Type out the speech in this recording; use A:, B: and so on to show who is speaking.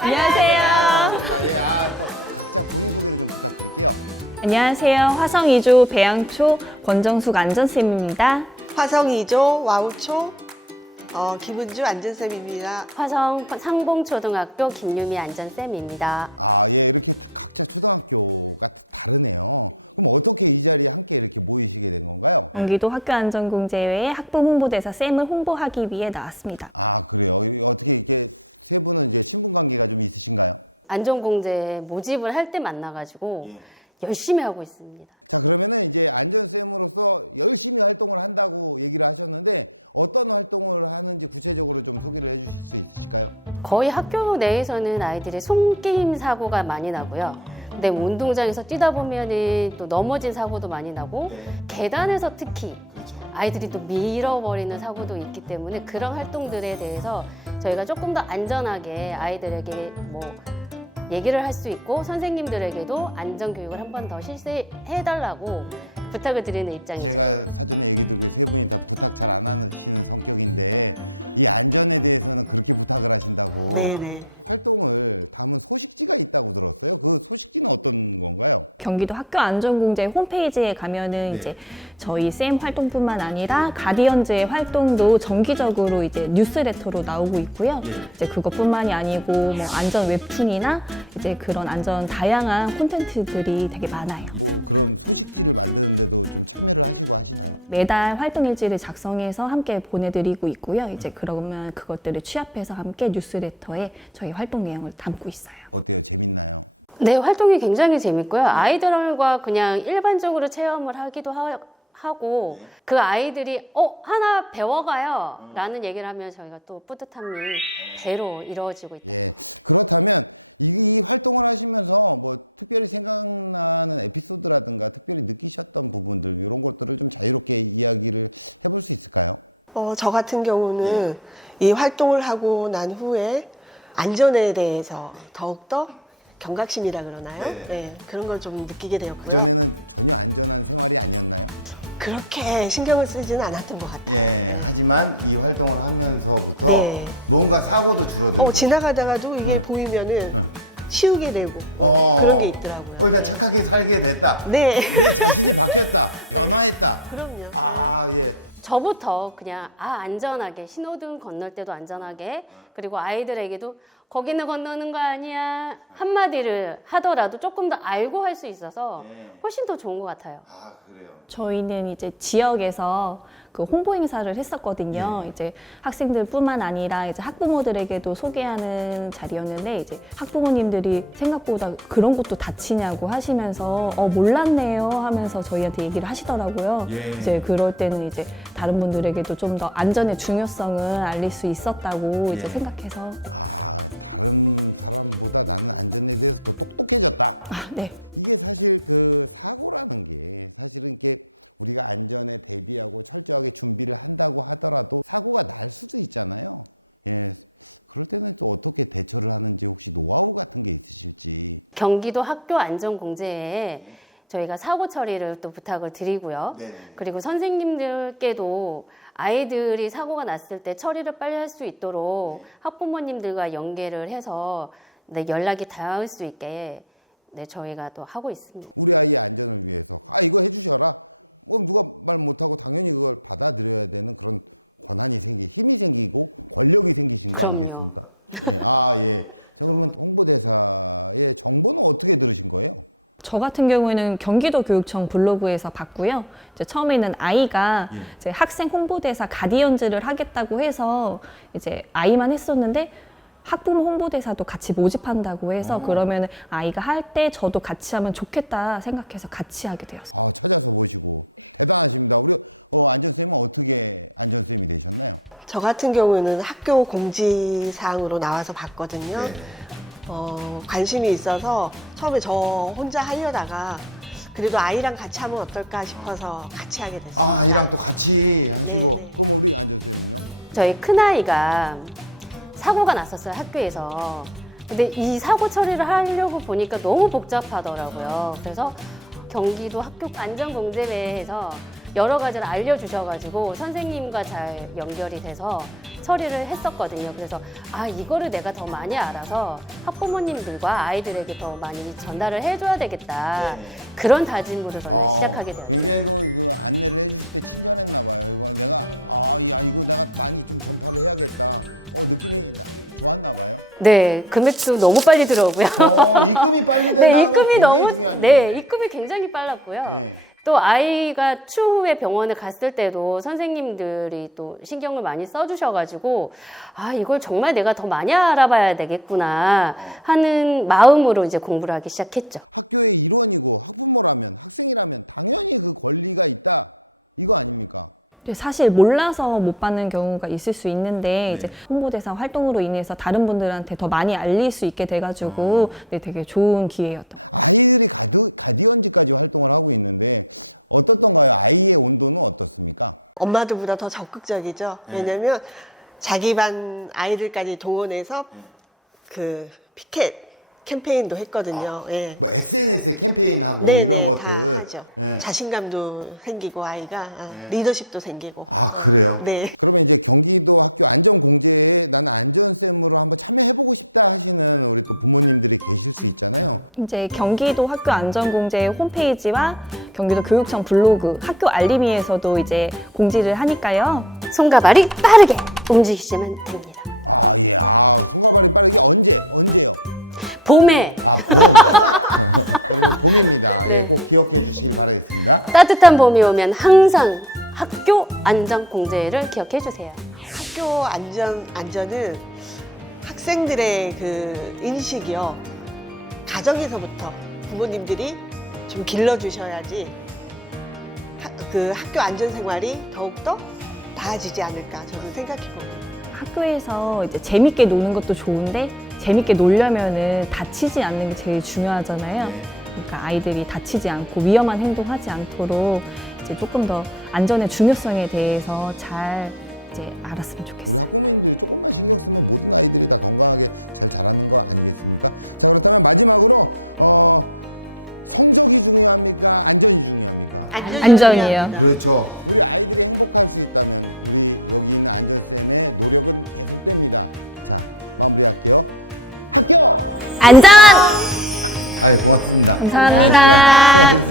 A: 안녕하세요. 안녕하세요. 화성 2조 배양초 권정숙 안전쌤입니다.
B: 화성 2조 와우초 어, 김은주 안전쌤입니다.
C: 화성 상봉초등학교 김유미 안전쌤입니다.
A: 경기도 학교안전공제회의 학부 홍보대사 쌤을 홍보하기 위해 나왔습니다.
C: 안전공제 모집을 할 때 만나가지고 열심히 하고 있습니다. 거의 학교 내에서는 아이들이 손게임 사고가 많이 나고요. 근데 운동장에서 뛰다 보면은 또 넘어진 사고도 많이 나고 계단에서 특히 아이들이 또 밀어버리는 사고도 있기 때문에 그런 활동들에 대해서 저희가 조금 더 안전하게 아이들에게 뭐 얘기를 할 수 있고 선생님들에게도 안전 교육을 한 번 더 실시해 달라고 부탁을 드리는 입장이죠.
B: 네네.
A: 경기도 학교 안전공제 홈페이지에 가면은 이제 저희 쌤 활동뿐만 아니라 가디언즈의 활동도 정기적으로 이제 뉴스레터로 나오고 있고요. 이제 그것뿐만이 아니고 뭐 안전 웹툰이나 이제 그런 안전 다양한 콘텐츠들이 되게 많아요. 매달 활동 일지를 작성해서 함께 보내드리고 있고요. 이제 그러면 그것들을 취합해서 함께 뉴스레터에 저희 활동 내용을 담고 있어요.
C: 네, 활동이 굉장히 재밌고요. 아이들과 그냥 일반적으로 체험을 하기도 하, 하고 그 아이들이 어 하나 배워가요 라는 얘기를 하면 저희가 또 뿌듯함이 배로 이루어지고 있다.
B: 어, 저 같은 경우는 이 활동을 하고 난 후에 안전에 대해서 더욱더 경각심이라 그러나요?
D: 네네.
B: 네, 그런 걸 좀 느끼게 되었고요. 그렇게 신경을 쓰지는 않았던 것 같아요.
D: 네,
B: 네.
D: 하지만 이 활동을 하면서부터
B: 네.
D: 뭔가 사고도 줄어들고
B: 어, 지나가다가도 이게 보이면은 치우게 되고 어,
D: 어.
B: 그런 게 있더라고요.
D: 그러니까
B: 네.
D: 착하게 살게 됐다.
B: 네.
D: 바뀌었다. 변화했다.
B: 그럼요. 네.
D: 아, 예.
C: 저부터 그냥 아 안전하게 신호등 건널 때도 안전하게 그리고 아이들에게도 거기는 건너는 거 아니야 한마디를 하더라도 조금 더 알고 할 수 있어서
D: 네.
C: 훨씬 더 좋은 것 같아요.
D: 아, 그래요.
A: 저희는 이제 지역에서 그 홍보 행사를 했었거든요. 이제 학생들뿐만 아니라 이제 학부모들에게도 소개하는 자리였는데 이제 학부모님들이 생각보다 그런 것도 다치냐고 하시면서 어 몰랐네요 하면서 저희한테 얘기를 하시더라고요.
D: 예.
A: 이제 그럴 때는 이제 다른 분들에게도 좀 더 안전의 중요성을 알릴 수 있었다고 이제
D: 예.
A: 생각해서 아, 네.
C: 경기도 학교 안전 공제에 저희가 사고 처리를 또 부탁을 드리고요.
D: 네.
C: 그리고 선생님들께도 아이들이 사고가 났을 때 처리를 빨리 할 수 있도록 학부모님들과 연계를 해서 네, 연락이 닿을 수 있게 네, 저희가 또 하고 있습니다. 그럼요.
D: 아, 예. 저는
A: 저 같은 경우에는 경기도 교육청 블로그에서 봤고요. 이제 처음에는 아이가
D: 예.
A: 이제 학생 홍보대사 가디언즈를 하겠다고 해서 이제 아이만 했었는데 학부모 홍보대사도 같이 모집한다고 해서
D: 어.
A: 그러면 아이가 할 때 저도 같이 하면 좋겠다 생각해서 같이 하게 되었어요.
B: 저 같은 경우는 학교 공지사항으로 나와서 봤거든요.
D: 네.
B: 어, 관심이 있어서 처음에 저 혼자 하려다가 그래도 아이랑 같이 하면 어떨까 싶어서 같이 하게 됐습니다.
D: 아, 아이랑 또 같이
B: 네, 네.
C: 저희 큰아이가 사고가 났었어요, 학교에서. 근데 이 사고 처리를 하려고 보니까 너무 복잡하더라고요. 그래서 경기도 학교 안전공제회에서 여러 가지를 알려주셔가지고 선생님과 잘 연결이 돼서 처리를 했었거든요. 그래서 아 이거를 내가 더 많이 알아서 학부모님들과 아이들에게 더 많이 전달을 해줘야 되겠다.
D: 네.
C: 그런 다짐으로 저는 시작하게 되었죠. 네, 금액도 너무 빨리 들어오고요.
D: 어, 입금이 빨리
C: 네,
D: 되나?
C: 입금이 너무.
D: 네,
C: 입금이 굉장히 빨랐고요. 또 아이가 추후에 병원에 갔을 때도 선생님들이 또 신경을 많이 써주셔가지고 아 이걸 정말 내가 더 많이 알아봐야 되겠구나 하는 마음으로 이제 공부를 하기 시작했죠.
A: 근데 사실 몰라서 못 받는 경우가 있을 수 있는데 이제 홍보대사 활동으로 인해서 다른 분들한테 더 많이 알릴 수 있게 돼가지고 네, 되게 좋은 기회였던 것 같아요.
B: 엄마들보다 더 적극적이죠.
D: 네.
B: 왜냐면 자기 반 아이들까지 동원해서 그 피켓 캠페인도 했거든요. 예.
D: 뭐 SNS 캠페인 하고
B: 네네
D: 이런
B: 다
D: 것들을.
B: 하죠.
D: 네.
B: 자신감도 생기고 아이가 아,
D: 네.
B: 리더십도 생기고.
D: 아,
B: 어,
D: 그래요?
B: 네.
A: 이제 경기도 학교 안전공제 홈페이지와 경기도 교육청 블로그, 학교 알림이에서도 이제 공지를 하니까요.
C: 손과 발이 빠르게 움직이시면 됩니다. 봄에 네. 따뜻한 봄이 오면 항상 학교 안전 공제를 기억해 주세요.
B: 학교 안전 안전은 학생들의 그 인식이요. 가정에서부터 부모님들이 좀 길러주셔야지 하- 그 학교 안전 생활이 더욱더 나아지지 않을까 저는 생각해보고
A: 학교에서 이제 재밌게 노는 것도 좋은데 재밌게 놀려면은 다치지 않는 게 제일 중요하잖아요.
D: 네.
A: 그러니까 아이들이 다치지 않고 위험한 행동하지 않도록 이제 조금 더 안전의 중요성에 대해서 잘 이제 알았으면 좋겠어요.
B: 안전이
A: 안전이요.
B: 중요합니다.
D: 그렇죠.
A: 안전!
D: 아유, 고맙습니다.
A: 감사합니다.